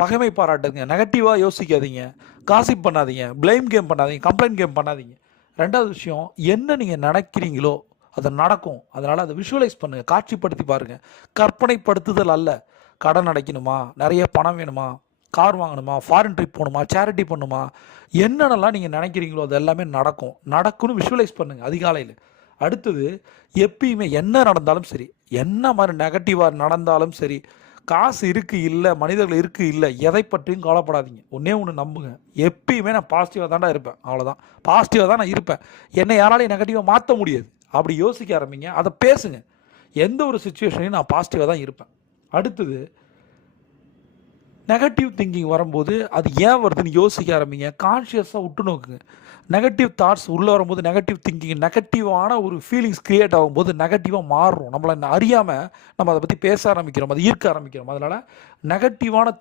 பகைமை பாராட்டுங்க, நெகட்டிவாக யோசிக்காதீங்க, காசிப் பண்ணாதீங்க, ப்ளேம் கேம் பண்ணாதீங்க, கம்ப்ளைண்ட் கேம் பண்ணாதீங்க. ரெண்டாவது விஷயம், என்ன நீங்கள் நினைக்கிறீங்களோ அது நடக்கும். அதனால் அதை விஷுவலைஸ் பண்ணுங்கள், காட்சிப்படுத்தி பாருங்கள். கற்பனைப்படுத்துதல் அல்ல. கடன் அடைக்கணுமா, நிறைய பணம் வேணுமா, கார் வாங்கணுமா, ஃபாரின் ட்ரிப் போகணுமா, சேரிட்டி பண்ணுமா, என்னென்னலாம் நீங்கள் நினைக்கிறீங்களோ அது எல்லாமே நடக்கும். நடக்கும்னு விஷுவலைஸ் பண்ணுங்கள் அதிகாலையில். அடுத்தது, எப்பயுமே என்ன நடந்தாலும் சரி, என்ன மாதிரி நெகட்டிவாக நடந்தாலும் சரி, காசு இருக்குது இல்லை, மனிதர்கள் இருக்குது இல்லை, எதை பற்றியும் கவலைப்படாதீங்க. ஒன்றே ஒன்று நம்புங்க, எப்பயுமே நான் பாசிட்டிவாக தான்டா இருப்பேன், அவ்வளோதான். பாசிட்டிவாக தான் நான் இருப்பேன், என்னை யாராலையும் நெகட்டிவாக மாற்ற முடியாது. அப்படி யோசிக்க ஆரம்பிங்க, அதை பேசுங்க. எந்த ஒரு சுச்சுவேஷனையும் நான் பாசிட்டிவாக தான் இருப்பேன். அடுத்தது, நெகட்டிவ் திங்கிங் வரும்போது அது ஏன் வருதுன்னு யோசிக்க ஆரம்பிங்க, கான்ஷியஸாக உற்று நோக்குங்க. நெகட்டிவ் தாட்ஸ் உள்ளே வரும்போது, நெகட்டிவ் திங்கிங், நெகட்டிவான ஒரு ஃபீலிங்ஸ் க்ரியேட் ஆகும்போது நெகட்டிவாக மாறுறோம். நம்மளை அறியாமல் நம்ம அதை பற்றி பேச ஆரம்பிக்கிறோம், அதை ஈர்க்க ஆரம்பிக்கிறோம். அதனால் நெகட்டிவான